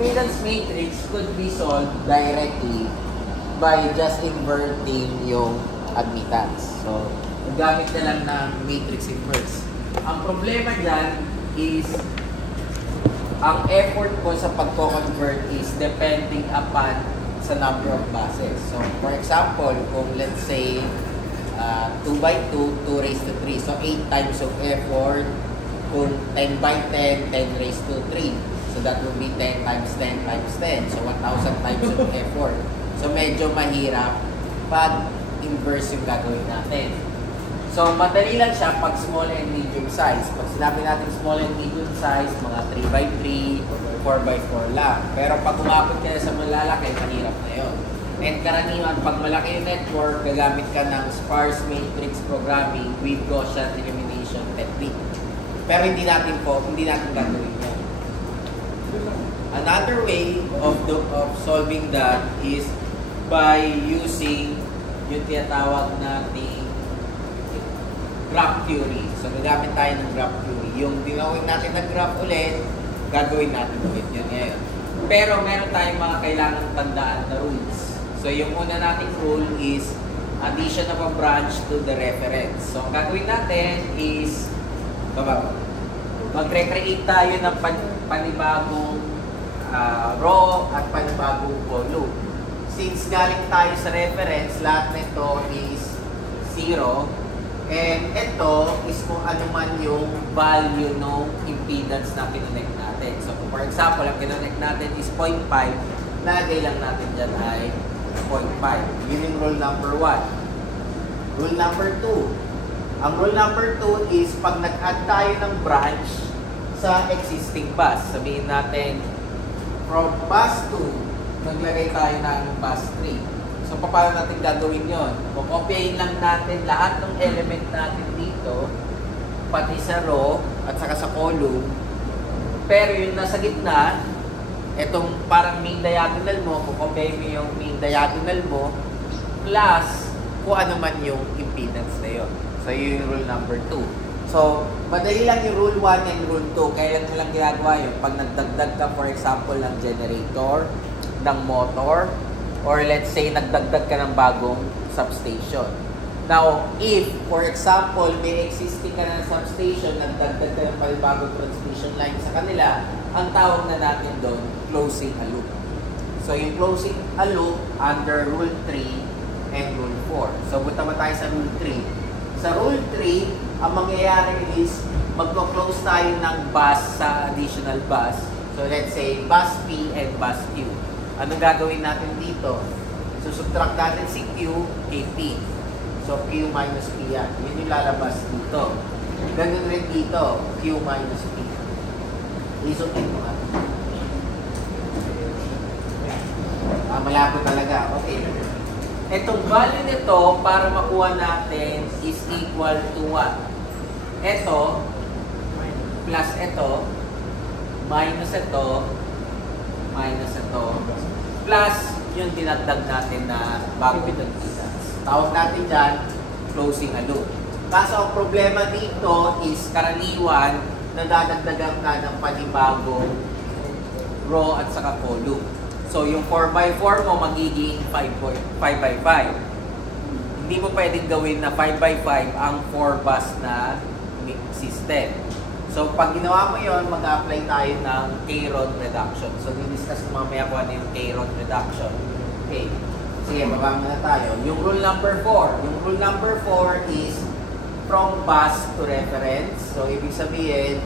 impedance matrix could be solved directly by just inverting yung admittance. So, gamit na lang ng matrix inverse. Ang problema dyan is ang effort ko sa pagko-convert is depending upon sa number of buses. So, for example, kung let's say 2 by 2, 2 raised to 3. So, 8 times of effort. Kung 10 by 10, 10 raised to 3. So, that will be 10 times 10 times 10. So, 1,000 times of effort. So, medyo mahirap pag inverse yung gagawin natin. So, madali lang siya pag small and medium size. Pag sinabi natin small and medium size, mga 3 by 3, 4 by 4 lang. Pero pag umabot ka na sa malalaki, mahirap na yun. And karaniwan, pag malaki yung network, gagamit ka ng sparse matrix programming with Gaussian elimination technique. Pero hindi natin gagawin yan. Another way of solving that is by using yung tinatawag nating graph theory. So, gagamit tayo ng graph theory. Yung tinawag natin na graph ulit, gagawin natin ulit yun ngayon. Pero meron tayong mga kailangan tandaan na rules. So, yung una nating rule is addition of a branch to the reference. So, ang gagawin natin is magre-create tayo ng panibagong row at panibagong column. Since galing tayo sa reference, lahat nito is 0. And ito is kung ano man yung value ng impedance na kinonect natin. So, for example, ang kinonect natin is 0.5. Lagay lang natin dyan ay 0.5. Yun yung rule number 1. Rule number 2. Ang rule number 2 is pag nag-add tayo ng branch sa existing bus. Sabihin natin, from bus 2, naglagay tayo ng bus 3. So, paano natin gagawin yon? Kukopyahin lang natin lahat ng element natin dito, pati sa row at saka sa column. Pero yung nasa gitna, itong parang main diagonal mo, kukopyahin mo yung main diagonal mo, plus kung ano man yung impedance na yun. So, yun yung rule number 2. So, madali lang yung rule 1 and rule 2. Kailan mo lang ginagawa yun? Pag nagdagdag ka, for example, ng generator, ng motor, or let's say, nagdagdag ka ng bagong substation. Now, if, for example, may existing ka na ng substation, nagdagdag ka ng bagong transmission line sa kanila, ang tawag na natin doon, closing a loop. So, yung closing a loop under rule 3 and rule 4. So, punta tayo sa rule 3. Sa rule 3, ang mangyayari is magpo-close tayo ng bus sa additional bus. So, let's say, bus P and bus Q. Anong gagawin natin dito? So, subtract natin si Q kay P. So, Q minus P yan. Yun yung lalabas dito. Ganun rin dito, Q minus P. Isutin mo nga. Malabo talaga. Okay. Itong value nito, para makuha natin, is equal to what? Ito, plus ito, minus ito, plus yung dinagdag natin na bagong impedance. Tawag natin dyan, closing a loop. Kaso ang problema dito is karaniwan na dadagdagan ka ng panibagong row at saka column. So, yung 4x4 mo magiging 5x5. Hindi mo pwedeng gawin na 5x5 ang 4 bus na system. So, pag ginawa mo yon, mag-apply tayo ng K-rod reduction. So, di-discuss na mamaya kung ano yung K-rod reduction. Okay. Sige, baba muna tayo. Yung rule number 4. Yung rule number 4 is from bus to reference. So, ibig sabihin,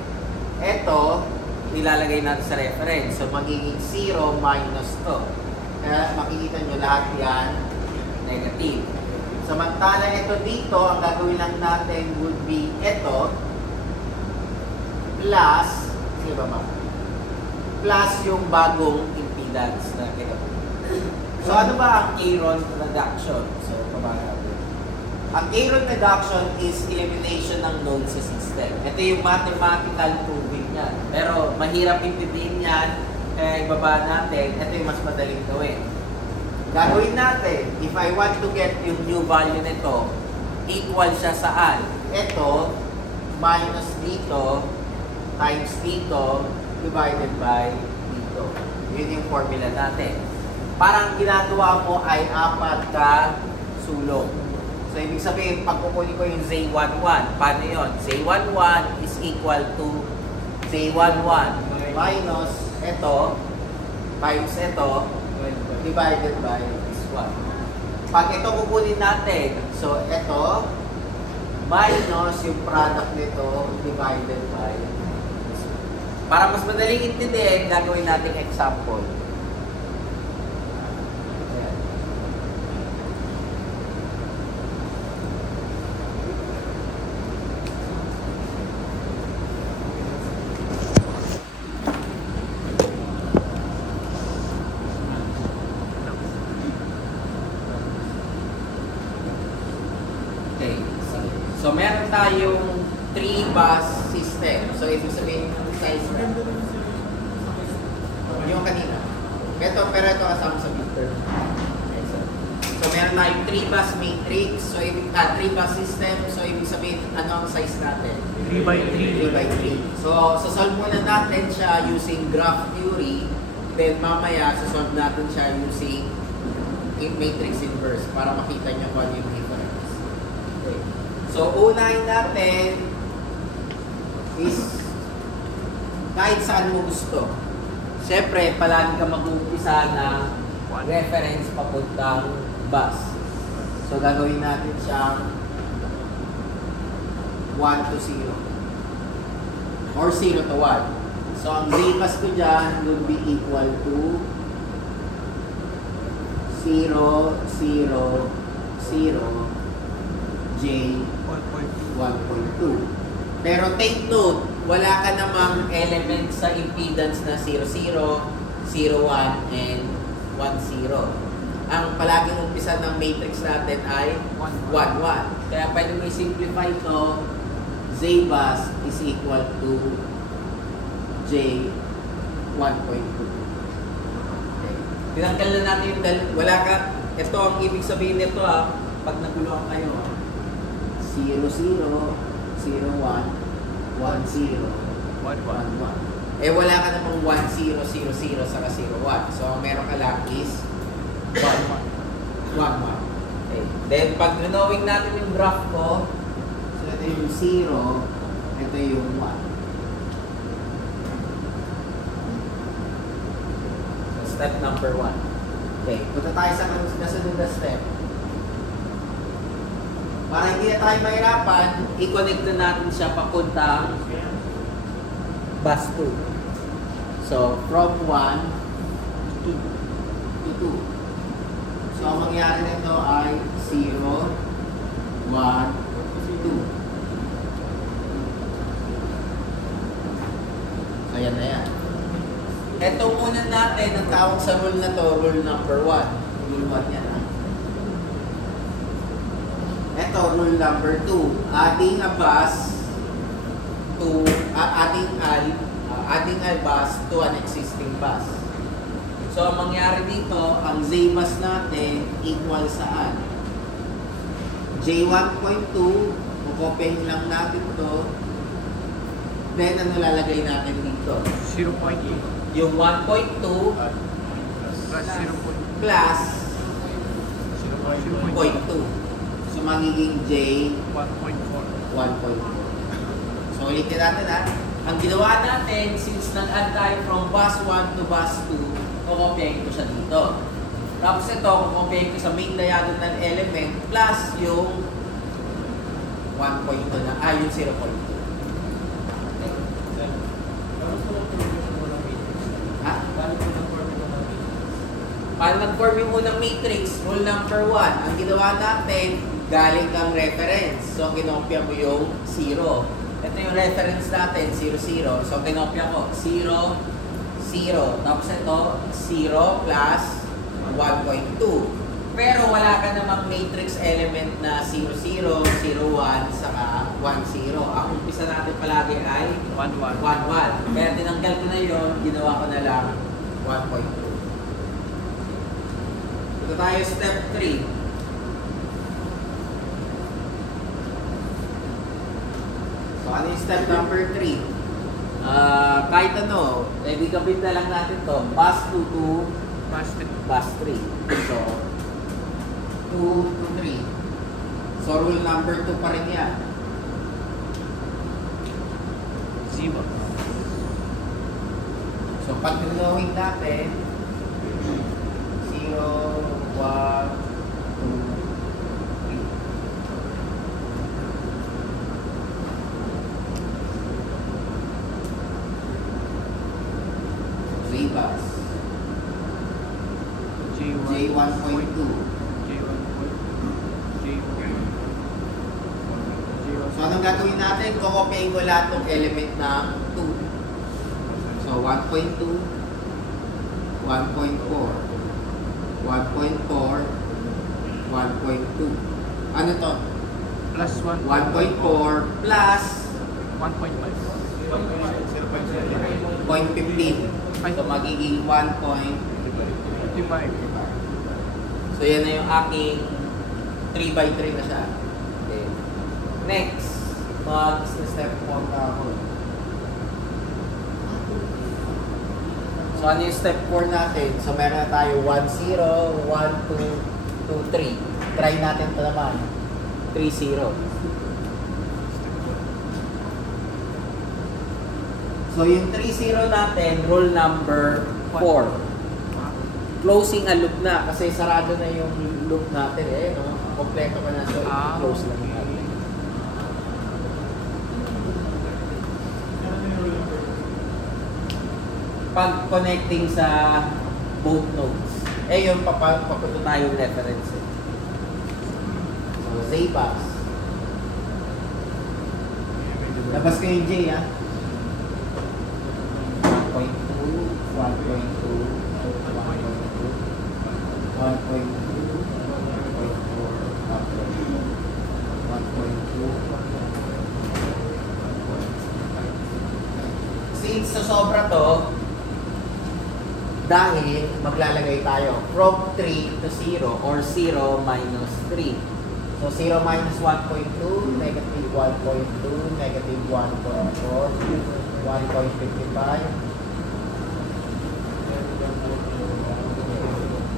eto, ilalagay natin sa reference. So, magiging 0 minus to. Kaya makikita nyo lahat yan negative. Samantala ito dito, ang gagawin lang natin would be ito plus, sige ba? Plus yung bagong impedance na ito. So, ano ba ang K-rod reduction? So, ang K-rod reduction is elimination ng nodes sa system. Ito yung mathematical proving yan. Pero mahirap intindihin yan, kaya ibaba natin. Ito yung mas madaling gawin. Gagawin natin, if I want to get yung new value nito, equal siya saan? Ito, minus dito, times dito, divided by dito. Yun yung formula natin. Parang ginagawa mo ay 4 ka sulong. So, ibig sabihin, pag kukunin ko yung Z11, paano yun? Z11 is equal to Z11 minus ito times ito divided by this one. Pag ito kukunin natin, so ito minus yung product nito divided by this one. Para mas madaling intindihin, gagawin natin example. So, meron tayong 3-bus system. So, ibig sabihin yung size na. Yung kanina. Pero ito kasama sa meter. So, meron tayong 3-bus matrix. So, 3-bus system. So, ibig sabihin, ano ang size natin? 3 by 3. So, solve muna natin siya using graph theory. Then, mamaya, solve natin siya using matrix inverse para makita niyo kung ano yung difference. Okay. So, unahin natin is kahit saan mo gusto. Siyempre, palagi ka mag-uumpisa na reference papuntang bus. So, gagawin natin siyang 1 to 0. Or 0 to 1. So, ang Z-bus ko dyan would be equal to 0, 0, 0, J 1.2. Pero take note, wala ka namang element sa impedance na 0, 0, 0, 1, and 1, 0. Ang palaging umpisa ng matrix natin ay 1, 1. Kaya pwede mo i-simplify ito, Z-bus is equal to J 1.2. Okay. Tinanggal na natin yung wala ka, ito ang ibig sabihin nito pag naguluhan kayo. 0, 0, 0, 1, 1, 0, 1, 1. Eh, wala ka namang 1, 0, 0, 0, saka 0, 1. So, meron ka lang is 1, 1, 1, 1. Okay. Then, pag drawing natin yung graph ko, so ito yung 0, ito yung 1. So, step number 1. Okay, punta tayo sa kasunod na step. Para hindi na tayo mahirapan, i-connect na natin siya papuntang bus 2. So, from 1 to 2. So, ang mangyari nito ay 0, 1, 2. So, yan na yan. Ito muna natin, ang tawag sa rule na to, rule number 1. Rule 1 yan. Ito, rule number 2. Adding a bus to adding a bus to an existing bus. So, ang mangyari dito, ang Z-bus natin equal saan? J1.2, kukopyahin lang natin to. Then, ano lalagay natin dito? 0.8. Yung 1.2 plus 0.2. So, magiging J 1.4. So, ulitin natin Ang ginawa natin, since nag-add tayo from bus 1 to bus 2, kukopyahin ko siya dito. Tapos ito, kukopyahin ko sa main diagonal element plus yung 1.2 na, yung 0.2. Paano nag-form yung unang matrix? Rule number 1. Ang ginawa natin, galing kang reference. So, kinopya mo yung 0. Ito yung reference natin, 0, 0. So, kinopya ko, 0, 0. Tapos ito, 0 plus 1.2. Pero wala ka namang matrix element na 0, 0, 0, 1, saka 1, 0. Ang umpisa natin palagi ay 1, 1. Kaya tinanggal ko na yun, ginawa ko na lang 1.2. Ito tayo step 3. So, ano yung step number 3? Kahit ano, di kapit na lang natin to. Bus 2 to bus 3. So, 2 to 3. So, rule number 2 pa rin yan. Zero. So, pag knowing natin, 0, 1, 2, 3. Bus. J1.2. So, anong gagawin natin? Kukopyahin ko lahat ng element ng 2. So, 1.2, 1.4, 1.4, 1.2. Ano to? Plus 1. 1.4 plus 1.5. 0.15. So, magiging 1.55. So, yan na yung aking 3x3 na siya. Okay. Next, mag-step 4 na ako. So, ano yung step 4 natin? So, meron na tayo 1, 0, 1, 2, 2, 3. Try natin ito naman. 3, 0. So, yung 3, 0 natin, rule number 4. Closing a loop na kasi sarado na yung loop natin eh, no? Kompleto ka na, so close lang natin. Pag connecting sa both nodes, yung papunta tayong reference eh. So, Z-Bus. Labas ko yung J, ha? 1.2, 1.2, 1.2, 1.4, 1.2. Since sa sobra to, dahil maglalagay tayo from 3 to 0 or 0 minus 3. So 0 minus 1.2, negative 1.2, negative 1.4, 1.55.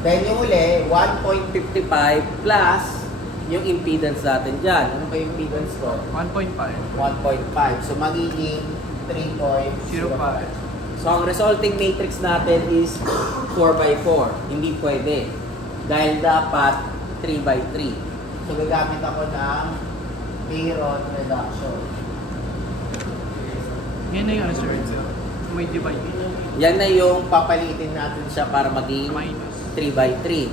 Then yung uli, 1.55 plus yung impedance natin dyan. Ano ba yung impedance ko? 1.5. 1.5. So magiging 3.05. 0.5. So ang resulting matrix natin is 4x4. Hindi pwede. Dahil dapat 3x3. So gagamit ako ng Bayron reduction. Yan na yung sir. May divide. Yan na yung papalitin natin siya para maging Minus 3x3.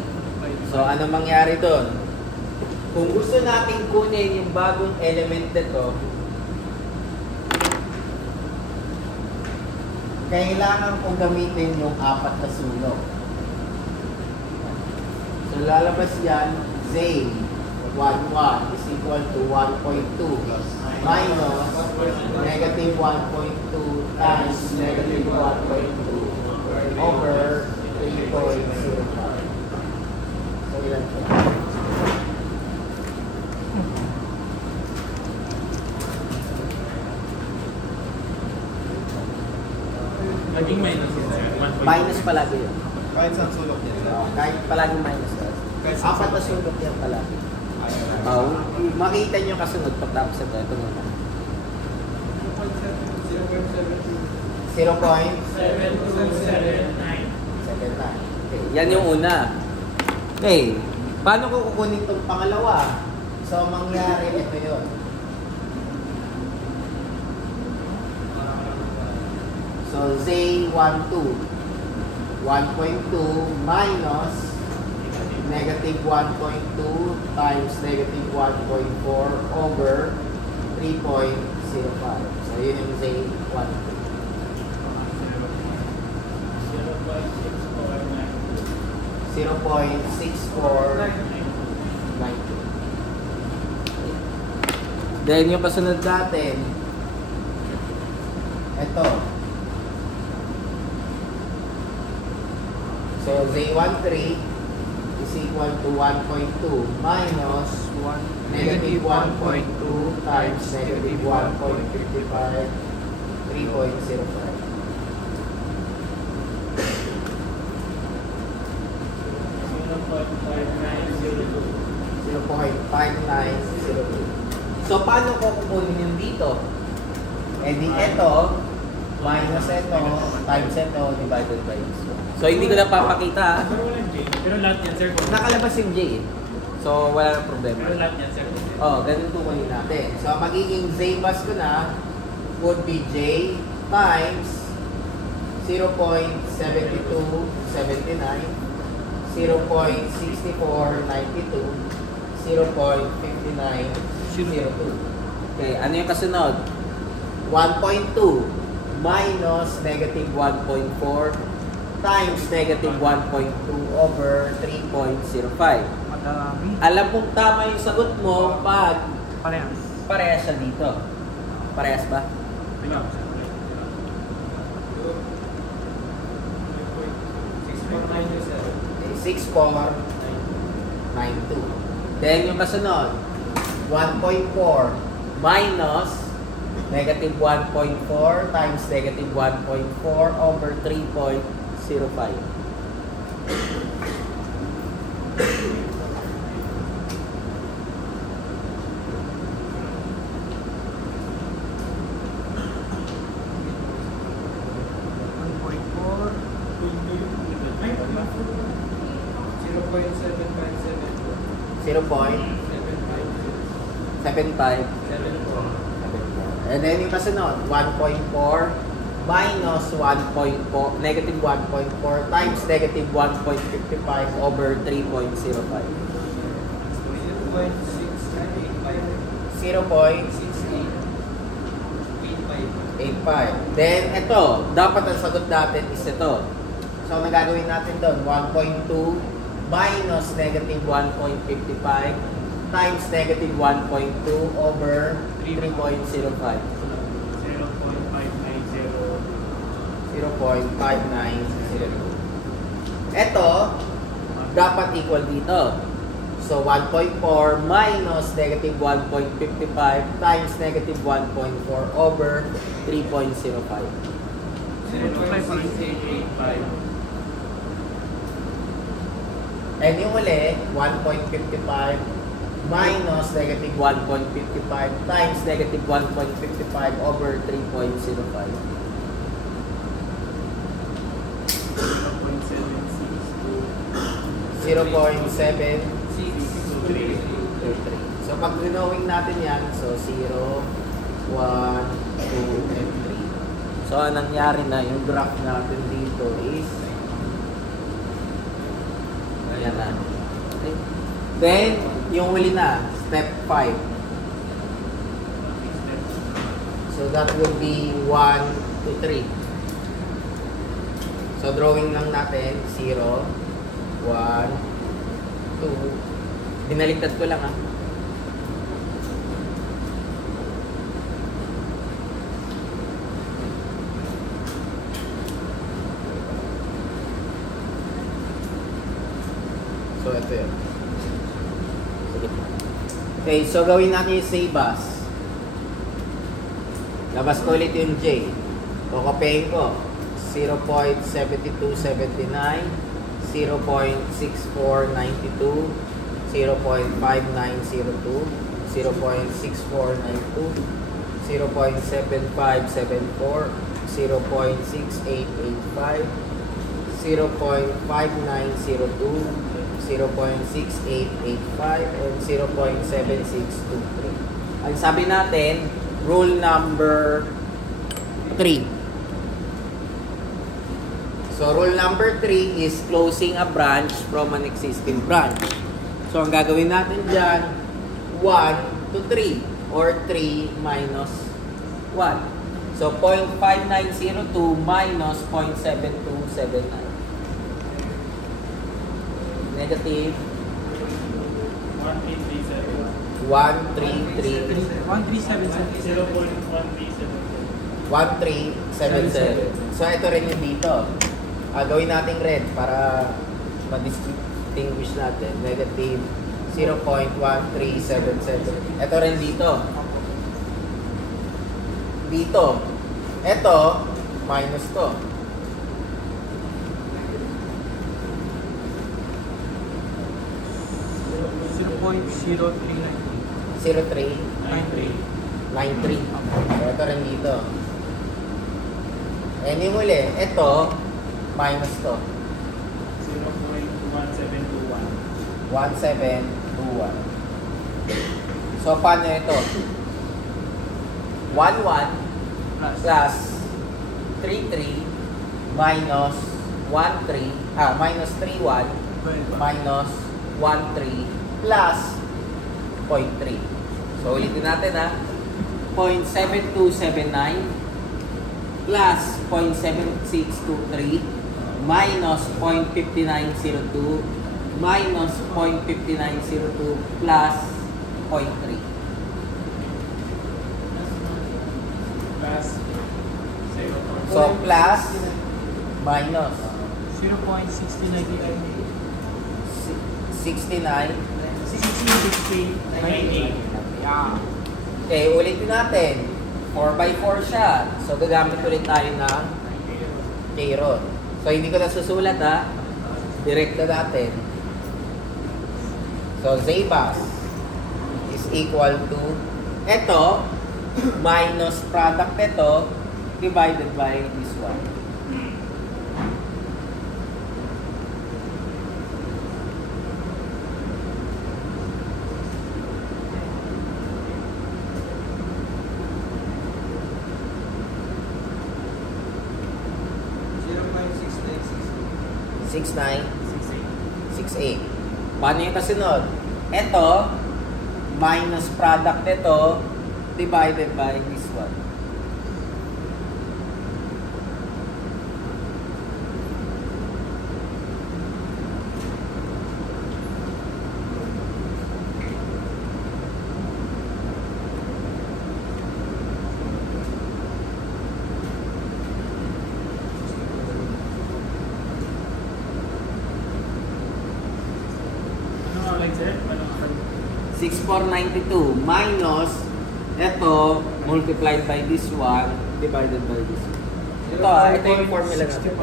So, ano mangyari doon? Kung gusto nating kunin yung bagong element nito, kailangan kong gamitin yung 4 na sulok. So, lalabas yan, Z 1.1 is equal to 1.2 minus negative 1.2 times negative 1.2 over 3.05. So, ilan po? Naging minus yun, sir. Minus palagi yun. Kahit saan sulok niya. Kahit palagi minus yun. 4 na sulok yan palagi. Makita nyo kasunod pagtapos ito. Ito muna. 0.779. Okay, yan yung una. Okay, paano ko kukunin itong pangalawa? So, mangyari ito yun. So, Z12 1.2 minus negative 1.2 times negative 1.4 over 3.05. So, yun yung Z12. 0.6492. Then, yung kasunod natin, ito. So, Z13 is equal to 1.2 minus negative 1.2 times negative 1.55 3.05. 0.5902. So, paano ko kukunin yung dito? Eh di ito, minus ito, times ito, divided by this one. So, hindi ko na papakita. Pero walang J. Pero lahat yan, sir. Nakalabas yung J eh. So, wala nang problema. Pero lahat yan, sir. Oh, ganun kukunin natin. So, ang magiging Z bus ko na would be J times 0.7279, 0.6492, 0.5902. Okay, ano yung kasunod? 1.2 minus negative 1.4 times negative 1.2 over 3.05. Madami. Alam kong tama yung sagot mo pag Parehas. parehas siya dito. Parehas ba? Ikaw, sir. 6492. Then yung kasunod, 1.4 minus negative 1.4 times negative 1.4 over 3.05. Zero point 75. And then yung kasunod, 1.4 minus 1.4, negative 1.4 times negative 1.55 over 3.05. 0.85. Then ito, dapat ang sagot natin is ito. So, ang gagawin natin doon, 1.2 minus negative 1.55 times negative 1.2 over 3.05. 0.5902. Ito, dapat equal dito. So, 1.4 minus negative 1.55 times negative 1.4 over 3.05. 0.6885. And yung uli, 1.55 minus negative 1.55 times negative 1.55 over 3.05. 0.723. So pag ginawin natin yan, so 0, 1, 2, and 3. So ang nangyari na, yung graph natin dito is ayan na. Okay. Then, yung huli na, step 5. So that would be 1, 2, 3. So drawing lang natin, 0, 1, 2. Binaliktad ko lang ah. So ito yun. Sige. Okay, so gawin natin yung save as. Labas ko ulit yung J. Kukopehin ko. 0.7279, 0.6492, 0.5902, 0.6492, 0.7574, 0.6885, 0.5902, 0.6885, and 0.7623. Ang sabi natin, rule number 3. So, rule number 3 is closing a branch from an existing branch. So, ang gagawin natin dyan, 1 to 3 or 3 minus 1. So, 0.5902 minus 0.7279. Negative 1337. 1377. So, ito rin yung dito. Gawin natin red para ma-distinguish natin. Negative 0.1377. Ito rin dito. Dito. Ito, minus to. 0.0393. 93. So, ito rin dito. And yung muli, ito, minus to. 0.1721. 1721. So, paano ito? 11 plus 33 minus 13, minus 31 minus 13 plus 0.3. So, ulitin natin 0.7279 plus 0.7623 minus 0.5902 minus 0.5902 plus 0.3. Plus 0. So, plus minus 0.6099. 69. 6098. Yeah. Okay, ulitin natin. 4x4 siya. So, gagamit ulit tayo ng K-rod. So, hindi ko na susulat direct na natin. So, Zebas is equal to ito minus product ito divided by this one. Six nine 68. Paano yung kasunod? Ito, minus product nito, divided by this one. Ano nga like sir? Ano nga? 6492 minus ito multiplied by this one divided by this one. Ito yung formula natin.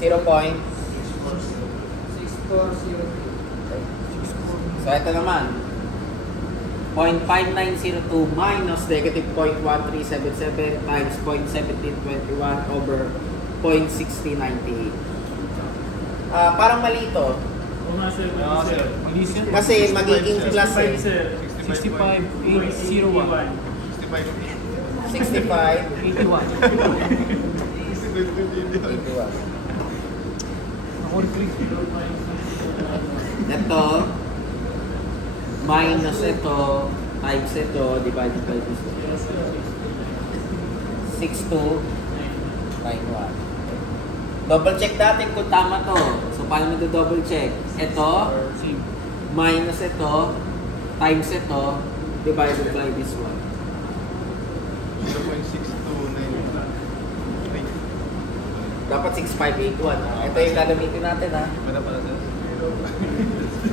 0.6403. So ito naman 0.5902 minus negative 0.1377 times 0.1721 over 0.6098. Parang mali ito. Oo nga sir. Mali sir. Kasi magiging plus 65 sir. 65,801. 65 81. 81. Ako rin. Ito minus ito times ito divided by this one. 6291. Double check natin kung tama to. So paano mo double check? Ito minus ito times ito divided by this one. 0.6298. Dapat 6581. Ito yung gagamitin natin Wala pala sir.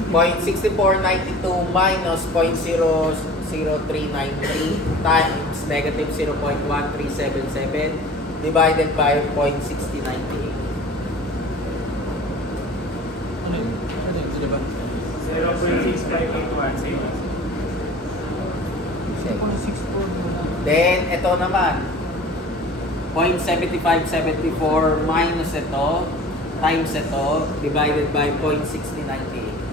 0.6492 minus 0.00393 times negative 0.1377 divided by 0.6098. Ano yun? Ano yun? Sila ba? 0.6581. 0.64. Then, ito naman. 0.7574 minus ito times ito divided by 0.6098.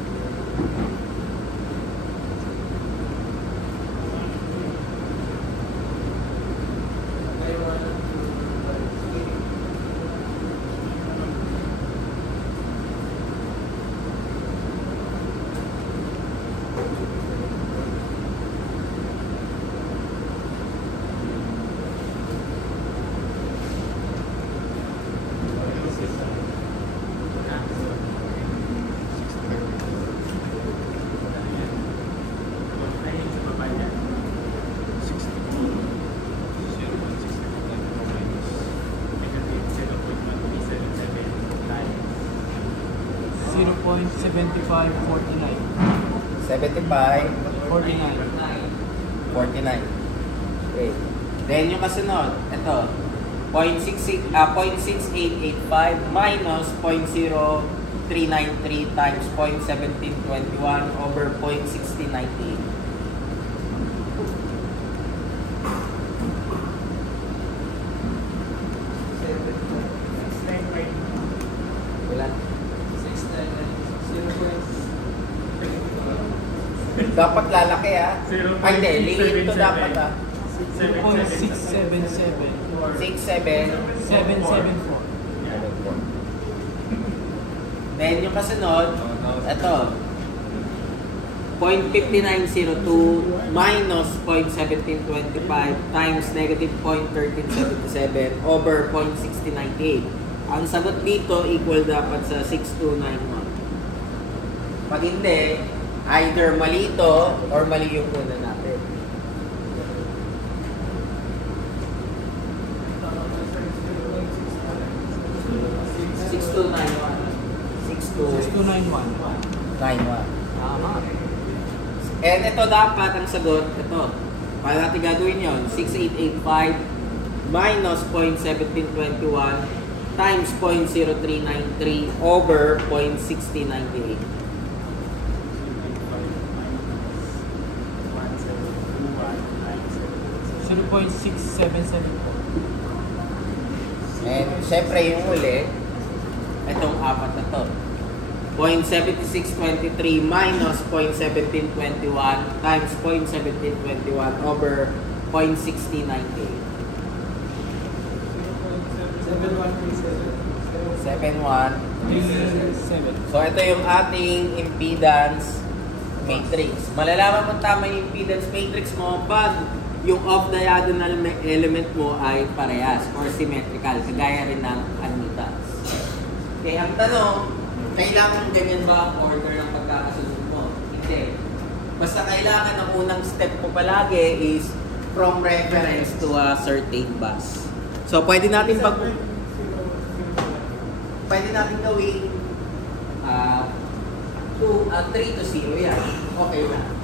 .7549. 75 49. 49. Okay. Then yung kasunod, ito, 0.6885 minus 0.0393 times 0.1721 over 0.6098. Ilan? 699. Dapat lalaki Ay, hindi. Liit ito dapat 0.677. 67. 774. Then yung kasunod, ito, 0.5902 minus 0.1725 times negative 0.1377 over 0.6098. Ang sagot dito equal dapat sa 6291. Pag hindi, either mali ito or mali yung una natin. And ito dapat ang sagot, ito. Paano natin gagawin yun? 6885 minus 0.1721 times 0.0393 over 0.6098. And syempre yung uli, itong apat na to. 0.7623 minus 0.1721 times 0.1721 over 0.6098. 7137. So ito yung ating impedance matrix. Malalaman mo tama yung impedance matrix mo pag yung off-diagonal element mo ay parehas or symmetrical, kagaya rin ng admittance. Okay, ang tanong, kailangan ganyan ba ang order ng pagkakasunod mo? Hindi. Basta kailangan ang unang step mo palagi is from reference to a certain bus. So, pwede natin gawin 3 to 0 yan. Okay na.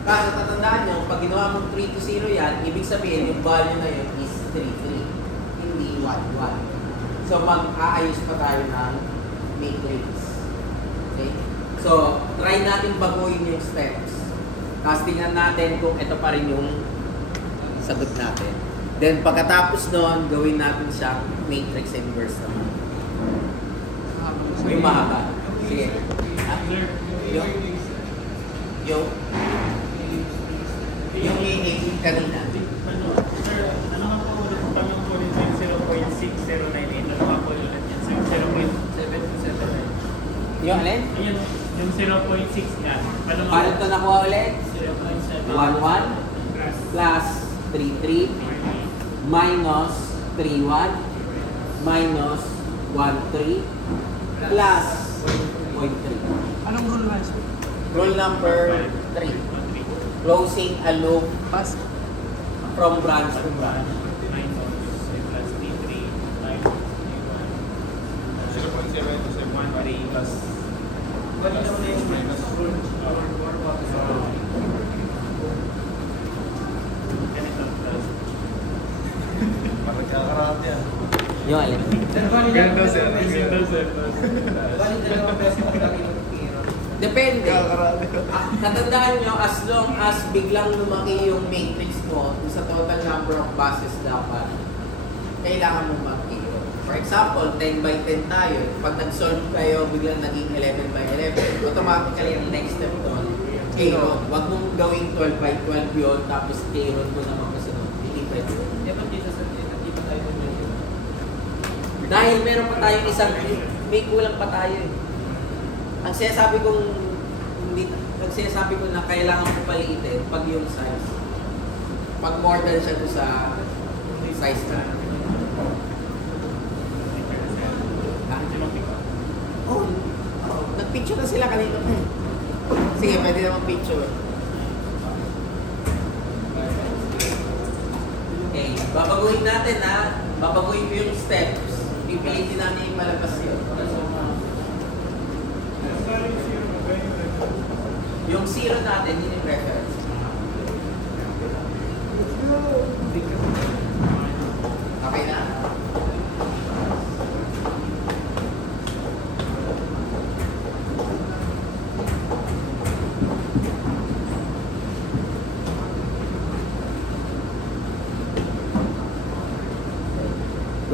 Kaso tatandaan nyo, pag ginawa mong 3 to 0 yan, ibig sabihin yung value na yun is 3, 3. Hindi 1, 1. So, mag-aayos pa tayo ng matrix. Okay? So, try natin baguhin yung steps. Tapos tingnan natin kung ito pa rin yung sagot natin. Then, pagkatapos doon, gawin natin siya matrix inverse naman. Yung mahaba. Sige. Yung i-8 kanina. Sir, ano nga po ulit pag yung po rin yung 0.6098? Ano nga po ulit yan? 0.779. Yung alin? Ayun, yung 0.6 nga. Paano ito nakuha ulit? 0.7 11 plus 33 minus 31 minus 13 plus 0.3. Anong rule na sir? Rule number 3. Closing a loop from branch to branch. Yung alin? Ganun sir. Depende. Tatandaan nyo, as long as biglang lumaki yung matrix mo sa total number of buses dapat, kailangan mo mag-zero. For example, 10 by 10 tayo. Pag nag-solve kayo, biglang naging 11 by 11. Automatically, ang next step doon, zero. Huwag mong gawing 12 by 12 yun, tapos zero mo naman kasunod. Hindi pwede. Dahil meron pa tayong isang, may kulang pa tayo eh. Ang sinasabi ko na kailangan ko paliitin pag yung size. Pag more than siya doon sa size na. Oh, nag-picture na sila kanina. Sige, pwede naman picture. Okay, babaguhin natin ha. Babaguhin ko yung steps. Pipilitin natin yung malabas yun. Yung zero natin, yun yung reference.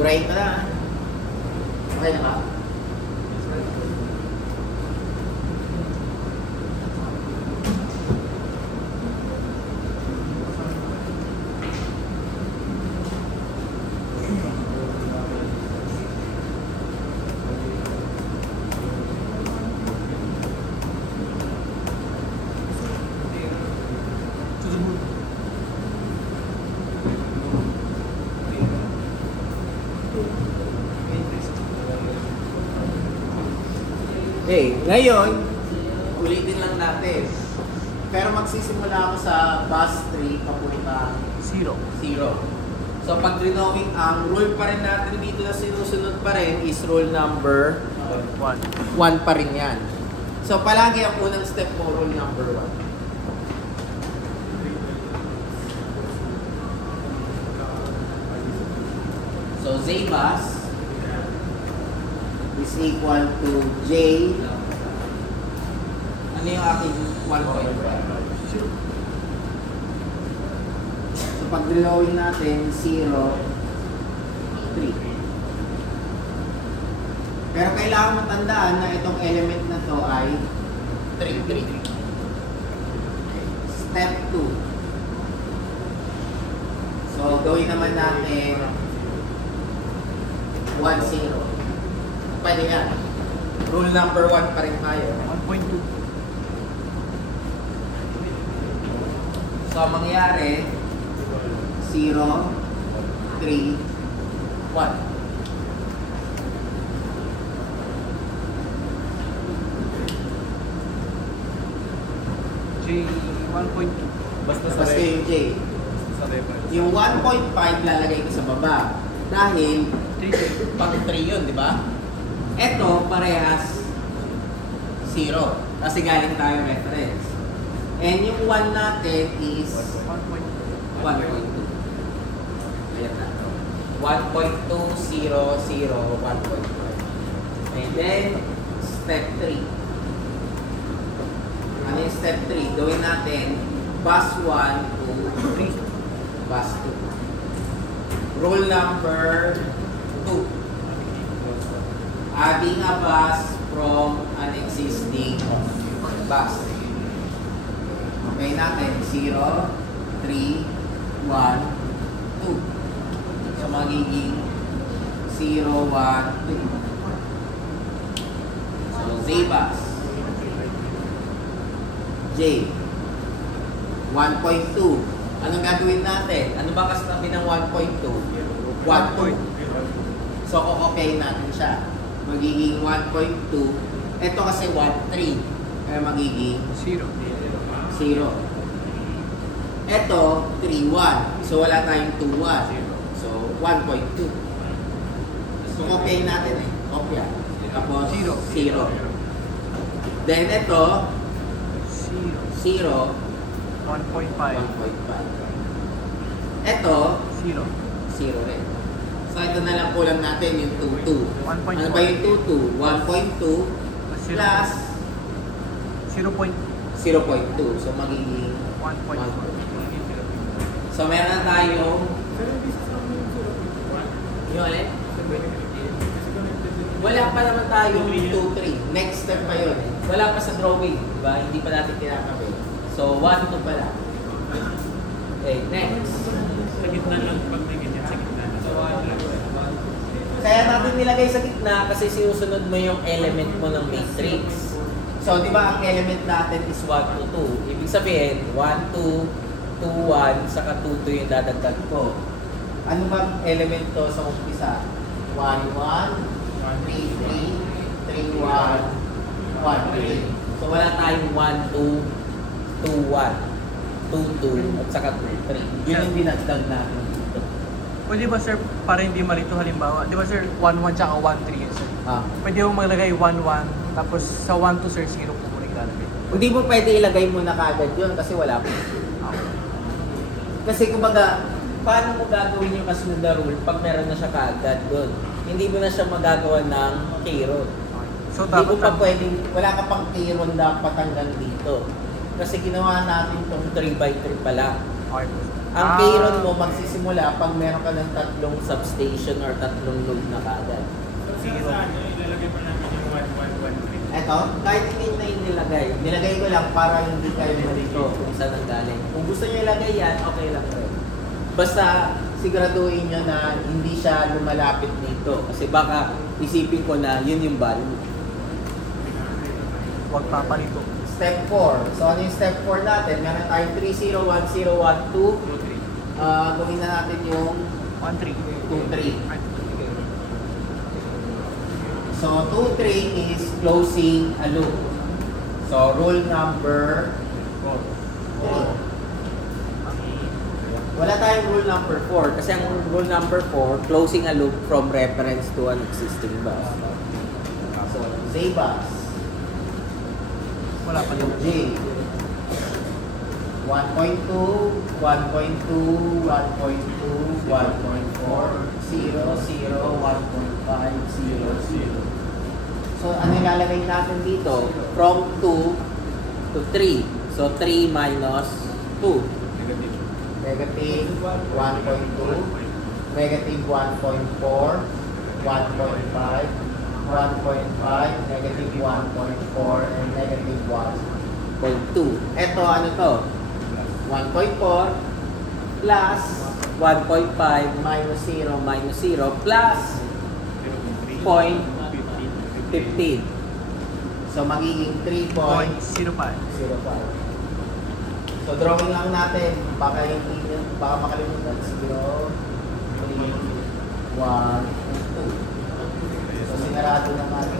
Surahin ko na. Okay na ba? To the moon. Okay, ngayon, ulitin lang natin. Pero magsisimula ako sa bus 3 papunta 0. 0. So pag drawing, ang rule pa rin natin dito na sinusunod pa rin is rule number 1. 1 pa rin yan. So palagi ang unang step mo, rule number 1. So Z bus is equal to J. Ano yung aking 1.5? So pag drawing natin, 0, 3. Pero kailangan matandaan na itong element na to ay 3. Step 2. So gawin naman natin 1, 0. Pwede yan. Rule number 1 pa rin tayo. 1.2. So, ang mangyari, 0, 3, 1. J 1.2. Basta yung J. Sa reference. Yung 1.5 lalagay ko sa baba. Dahil, 3. pag 3 yun, di ba? Ito, parehas 0. Kasi galing tayo reference. And yung 1 natin is 1.2. 1.2. Ayan na. 1.2, 0, 0, 1.5. And then, step 3. Ano yung step 3? Gawin natin bus 1 to 3. Bus 2. Rule number 2. Adding a bus from an existing bus. Okay natin, 0, 3, 1, 2. So magiging 0, 1, 2. So Z bus. J. 1.2. Anong gagawin natin? Ano ba kasabi ng 1.2? 1, 2. So okay natin siya. Magiging 1.2. Ito kasi 1, 3. Kaya magiging 0. 0. Ito, 3, 1. So, wala tayong 2, 1. So, 1.2. So, okay natin eh. Okay. Tapos, 0. 0. Then, ito, 0. 1.5. 1.5. Ito, 0. 0 rin. So, ito na lang kulang natin yung 2, 2. 1.4. Ano ba yung 2, 2? 1.2 plus 0.2. So, magiging 1.4. So, meron na tayong yung alin? Wala pa naman tayong 2, 3. Next step pa yun. Wala pa sa drawing. Diba? Hindi pa natin kinakabit. So, 1, 2 pa lang. Okay, next. Sa gitna lang pag may ganyan sa gitna. Kaya natin nilagay sa gitna kasi sinusunod mo yung element mo ng matrix. So, di ba ang element natin is 1, 2, 2. Ibig sabihin, 1, 2, 2, 1, saka 2, 2 yung dadagdag ko. Ano bang element to sa umpisa? 1, 1, 3, 3, 3, 1, 1, 3. So, wala tayong 1, 2, 2, 1, 2, 2, at saka 2, 3. Yun yung dinagdag natin dito. Pwede ba sir, para hindi malito halimbawa, di ba sir, 1, 1 tsaka 1, 3 yun sir? Pwede mo maglagay 1, 1, tapos sa 1, 2 sir, 0 po muna ilalagay. Hindi mo pwede ilagay mo na kagad yun kasi wala pa. Kasi kumbaga, paano mo gagawin yung kasunod na rule pag meron na siya kagad doon? Hindi mo na siya magagawa ng K-road. So, Hindi mo dapat pa pwedeng, wala ka pang K-road dapat hanggang dito. Kasi ginawa natin itong 3x3 pa lang. Okay po. Ang payron mo magsisimula pag meron ka ng tatlong substation or tatlong load na kaagad. So, sa ano, ilalagay pa namin yung 1113. Eto, kahit hindi na yung nilagay. Nilagay ko lang para hindi kayo malito kung saan ang galing. Kung gusto nyo ilagay yan, okay lang rin. Basta siguraduhin nyo na hindi siya lumalapit dito. Kasi baka isipin ko na yun yung value. Huwag papalito. Step 4. So ano yung step 4 natin? Meron tayong 30, 10, 12. Gawin na natin yung 1-3. 2-3. So 2-3 is closing a loop. So rule number 3. Wala tayong rule number 4 kasi ang rule number 4, closing a loop from reference to an existing bus. So say bus. Wala pa yun. J. 1.2, 1.2, 1.2, 1.4, 0, 0, 1.5, 0, 0. So, ano ilalagay natin dito? From 2 to 3. So, 3 minus 2. Negative 1.2. Negative 1.4. 1.5. 1.5. Negative 1.4. And negative 1. 0.2. Ito, ano to? 1.4 plus 1.5 minus 0 minus 0 plus 0.15. So, magiging 3.05. 0.05. So, drawing lang natin. Baka makalimutan. 0, 3, 1, 2. So, sinarado na natin.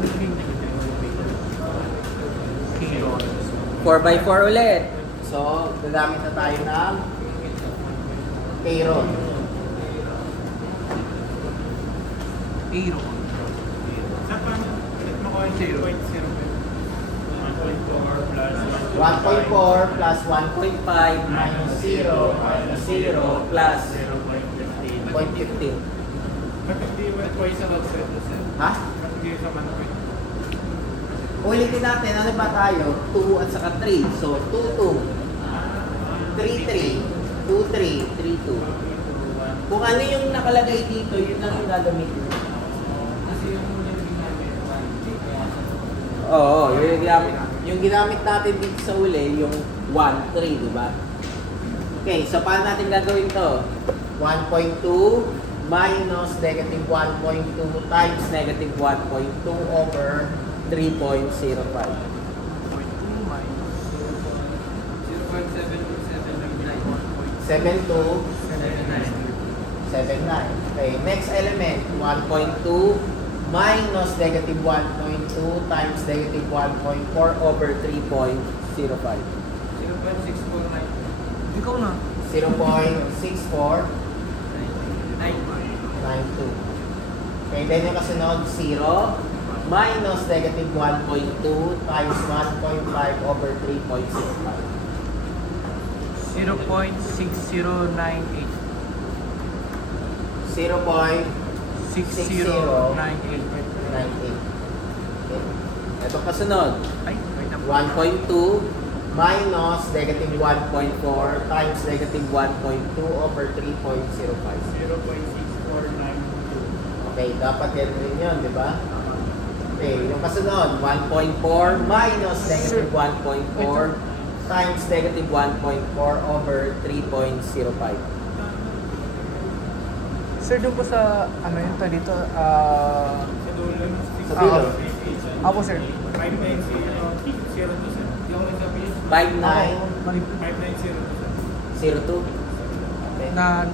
4x4 ulit. So, gagamit na tayo ng payron. Payron. Saan paano ulit mo ko yung 0.0? 1.4 plus 1.4 plus 1.5 minus 0 minus 0 plus 0.15. 0.15. Ba't hindi twice ang offset? Ha? Ba't hindi sa 1.5? Ulitin natin, ano ba tayo? 2 at saka 3. So, 2, 2. 3, 3. 2, 3. 3, 2. Kung ano yung nakalagay dito, yun lang yung gagamitin. Oo, yung ginamit natin dito sa uli, yung 1, 3, di ba? Okay, so paano natin gagawin to? 1.2 minus negative 1.2 times negative 1.2 over 3.05. 0.2 minus 7279. Okay, next element, 1.2 minus negative 1.2 times negative 1.4 over 3.05. 0.649. Ikaw na. 0.6492. Okay, then yung kasunod, 0 minus negative 1.2 times 1.5 over 3.05. 0.6098. 0.6098. 6098. Okay. Ito kasunod, Ay, wait na. 1.2 minus negative 1.4 times negative 1.2 over 3.05. 0.6492. Okay, dapat yan rin yun, di ba? Okay, yung kasunod, 1.4 minus negative 1.4 times negative 1.4 over 3.05. Sir, doon po sa, ano yun tayo dito? Sa dulo. Sa dulo. Ako, sir. 5902. 5902. 5902. Okay. Na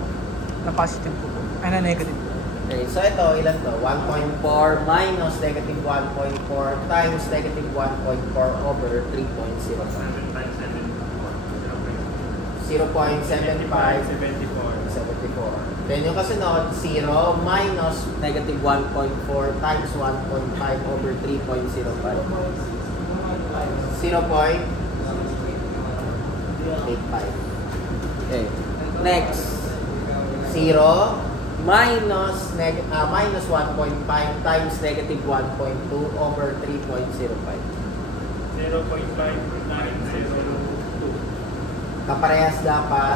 positive po. Ay, na negative po. Okay, so ito, ilan to? 1.4 minus negative 1.4 times negative 1.4 over 3.05. 0.7574. 74. Then yung kasunod, 0 minus negative 1.4 times 1.5 over 3.05. 0.85. Okay. Next, 0 minus 1.5 times negative 1.2 over 3.05. 0.5902. Kaparehas dapat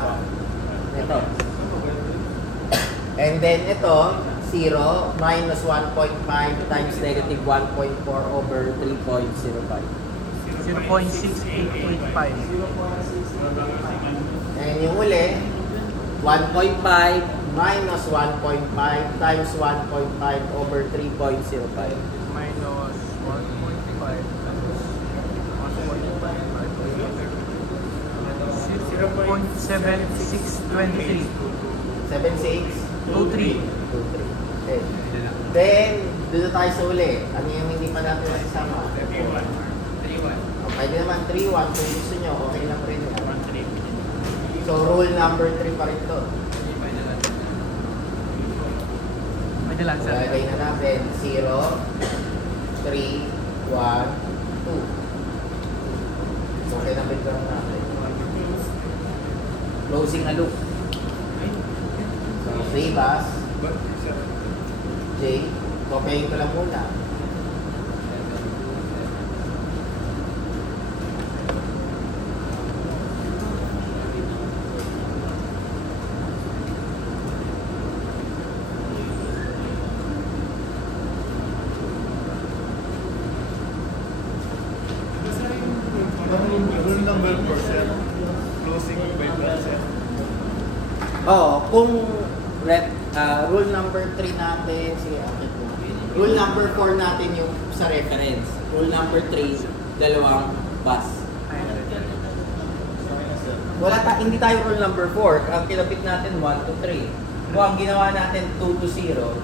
Ito. And then ito, 0 minus 1.5 times negative 1.4 over 3.05. 0.6885. And yung uli, 1.5 minus 1.5 times 1.5 over 3.05. Minus 1.5 times 0.7623. 76? 23. 23. Okay. Then, dito tayo sa uli. Ano yung hindi pa natin nasasama? 3-1. O, pwede naman 3-1 kung gusto nyo. Okay lang rin yan. So, rule number 3 pa rin to. Pwede lang, sir. Lagay na natin 0, 3, 1, 2. Okay na background natin. Closing a loop. So, save as J. Copyahin ko lang muna. Rule number 4, sir. Closing by blood, sir. Kung rule number 3 natin, sige, okay po. Rule number 4 natin yung sa reference. Rule number 3, dalawang bus. Hindi tayo rule number 4. Ang kinapit natin 1 to 3. Kung ang ginawa natin 2 to 0,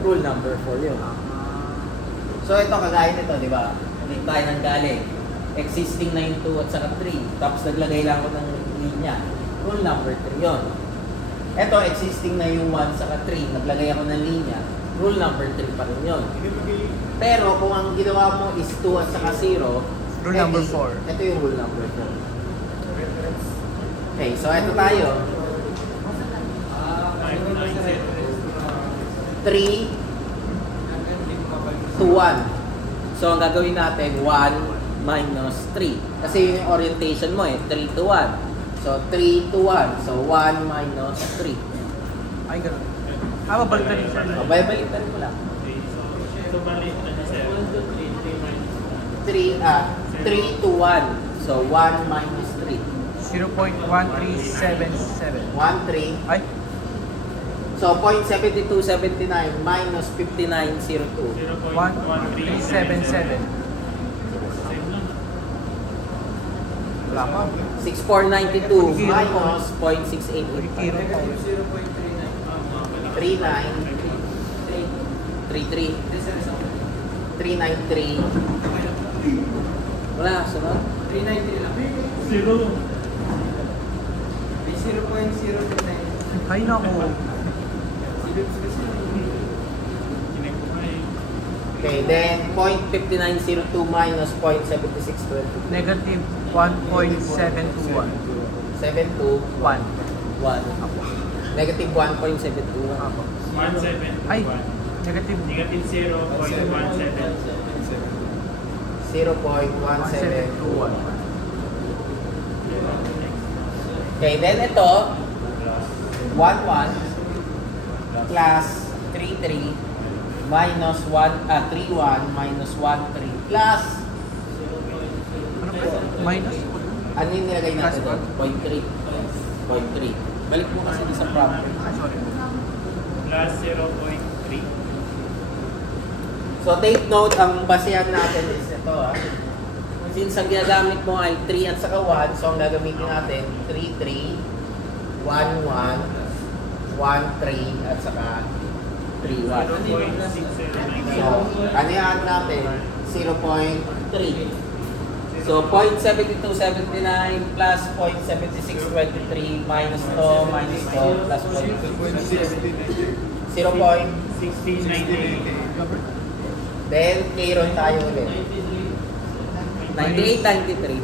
rule number 4 yun. So ito, kagaya nito, di ba? Dito tayo nang galing. Existing na yung 2 at saka 3. Tapos naglagay lang ako ng linya. Rule number 3 yun. Ito, existing na yung 1 saka 3. Naglagay ako ng linya. Rule number 3 pa rin yun. Pero kung ang ginawa mo is 2 at saka 0, Rule number 4. Ito yung rule number 4. Okay, so ito tayo. 3 to 1. So ang gagawin natin, 1 minus 3. Kasi yun yung orientation mo 3 to 1. So 3 to 1. So 1 minus 3. Ay, ganun. Mabalik na rin siya. Babalik na rin mo lang. So, balik na niya, sir. 3 to 1. So 1 minus 3. 0.1377. 1, 3. Ay, So 0.7279 minus 5902. 1.377. Wala pa. 6492 minus 0.6885. 39 33 393. Wala, sunod. 393 lang. Zero. May 0.029. Ay, naku. Okay, then 0.5902 minus 0.7620. Negative 1.721. 721. 1. 1. Negative 1.721. Apo. 1.7. Ay, negative Negative 0.17. 0.1721. 1.721. Okay, then ito 11 plus 33 minus 31 minus 13 plus Ano po? Minus? ano yung nilagay natin? Plus 0.3. 0.3. Balik mo kasi sa problem. Ay, sorry. Plus 0.3. So take note, ang basehan natin is ito Since ang ginagamit mo ay 3 at saka 1, so ang gagamitin natin 3, 3, 1, 1, 1, 3 at saka 3, 1. 0.609. So, kanihan natin 0.3. So, 0.7279 plus 0.7623 minus 2 minus 2 plus 0.1698. 1698. Then, Aaron tayo ulit. 98, 93.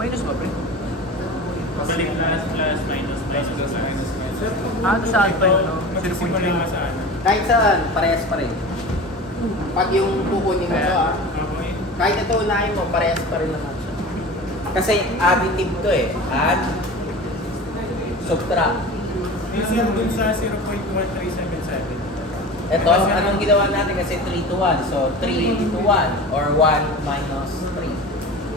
Minus ba, pre? Balik plus minus. Saan pa yun? Magsisimula ka sa ano? Kahit saan, parehas pa rin. Pag yung kukunin mo ito Okay. kahit ito unahin mo, parehas pa rin naman siya. Kasi additive to eh. Add, subtract. Minsan dun sa 0.1377. Ito, anong ginawa natin kasi 3 to 1. So, 3 into 1 or 1 minus 3.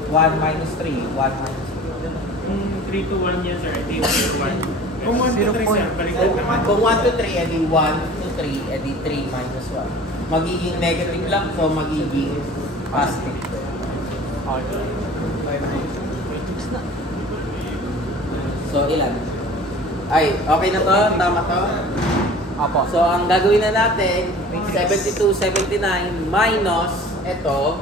1 minus 3, 1 minus 3. Kung 3 to 1 yan, sir, hindi 0 1. Kung 1 to 3, sir, baliktad naman. Kung 1 to 3, edi 1 to 3, edi 3 minus 1. Magiging negative lang to, magiging positive. So, ilan? Ay, okay na to? Tama to? Apo. So, ang gagawin na natin, 72, 79 minus ito,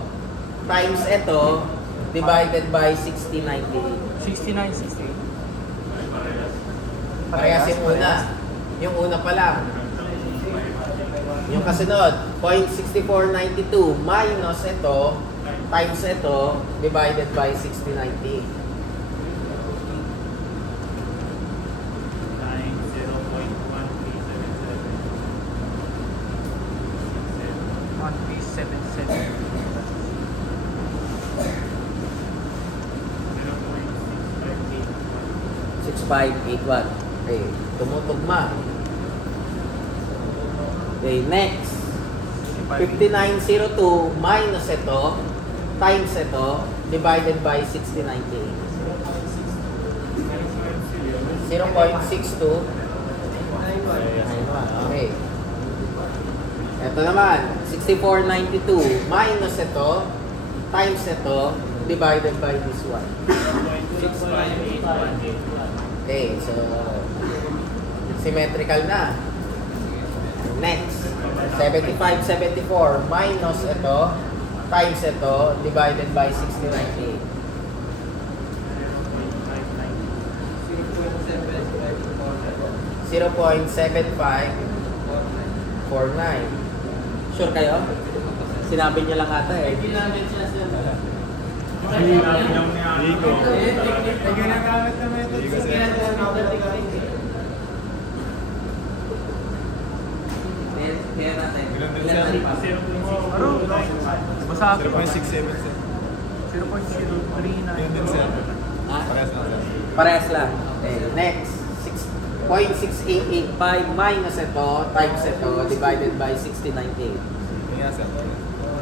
times ito, divided by 60, 98. 69, 68. Parehas yung una. Yung una pa lang. Yung kasunod, 0.6492 minus ito, times ito, divided by 60, 98. 6581. Okay, tumutugma. Okay, next. 5902 minus ito, times ito, divided by 6098. 0.62. Okay. Ito naman, 6492 minus ito, times ito, divided by this one. 65818. Okay, so symmetrical na. Next, 7574 minus ito, times ito, divided by 6098. 0.7549. Sure kayo? Sinabi niyo lang ata eh. Ginamit siya sir. Ligo. Ginagamit na method sa Kaya natin. Ilan din siya? 0.0. Basta ako. 0.67 sir. 0.039. Yun din sir. Ah? Parehas lang sir. Parehas lang. Okay, next. 0.6885 minus ito, times ito, divided by 6098. Yun nga sir.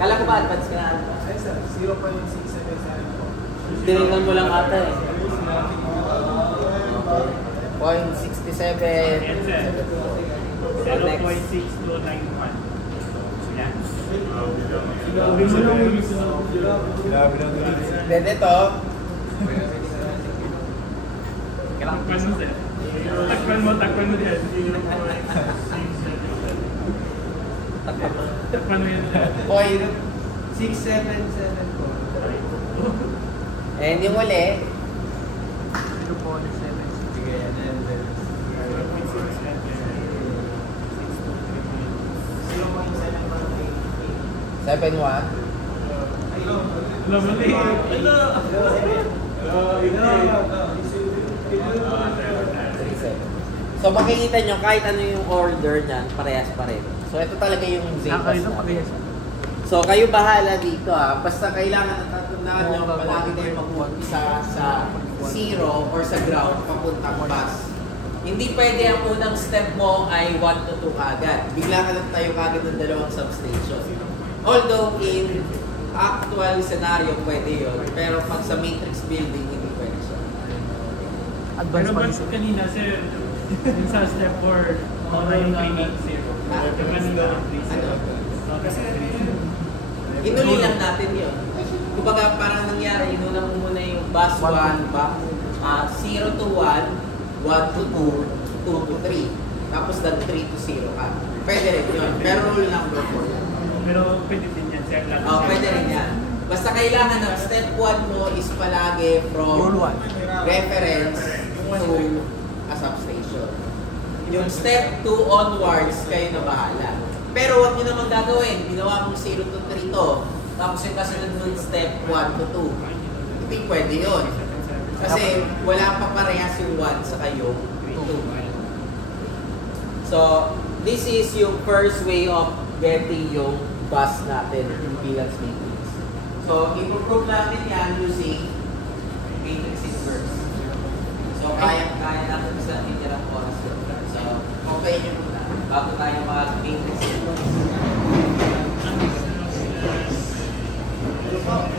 Kala ko ba advance ka na? Ay sir, 0.677 po. Tinignan mo lang ata eh. 0.67. Yan, sir. 0.6291. Yan. Grabe lang din sir. Then ito, Takpan mo, sir. Takpan mo din. Takpan mo yan, sir. 677 po. and yung uli, 0.7. Sige, and then 71. So makikita nyo, kahit ano yung order niyan, parehas pa rin. So ito talaga yung Zetas Nakakalimutan pa kaya natin. So kayo bahala dito basta kailangan natatandaan nyo, palagi kayo mag-umpisa sa zero or sa ground papuntang bus. Hindi pwede ang unang step mo ay 1 to 2 kagad. Bigla ka lang tayo kagad ng dalawang substation. Although in actual scenario pwede yun, pero pag sa matrix building, hindi pwede siya. Advance Pero pa ba't rin. kanina, sir, yung sa step 4, muna yung 380. Diba nung gawin 30? Kasi Inuli lang natin yun. Kumbaga parang nangyari, inuna mo muna yung bus 1, 0 to 1, 1 to 2, 2 to 3. Tapos nag 3 to 0 ka. Pwede rin yun. Pero rule number 4 yan. pero pwede din yan, sir. Lang Pwede rin yan. Basta kailangan ng step 1 mo is palagi from Rule 1. reference to a substation. Yung step 2 onwards, kayo na bahala. Pero huwag nyo naman gagawin. Ginawa mong 0 to 3 to. Tapos yung kasunod nun step 1 to 2. Hindi pwede yun. Kasi wala pa parehas yung 1 sa kayong 2. So, this is yung first way of getting yung bus natin bilang matrix. So, i-prove natin yan using kaya natin sa titirang oras. So, okay nyo muna bago tayo mag-game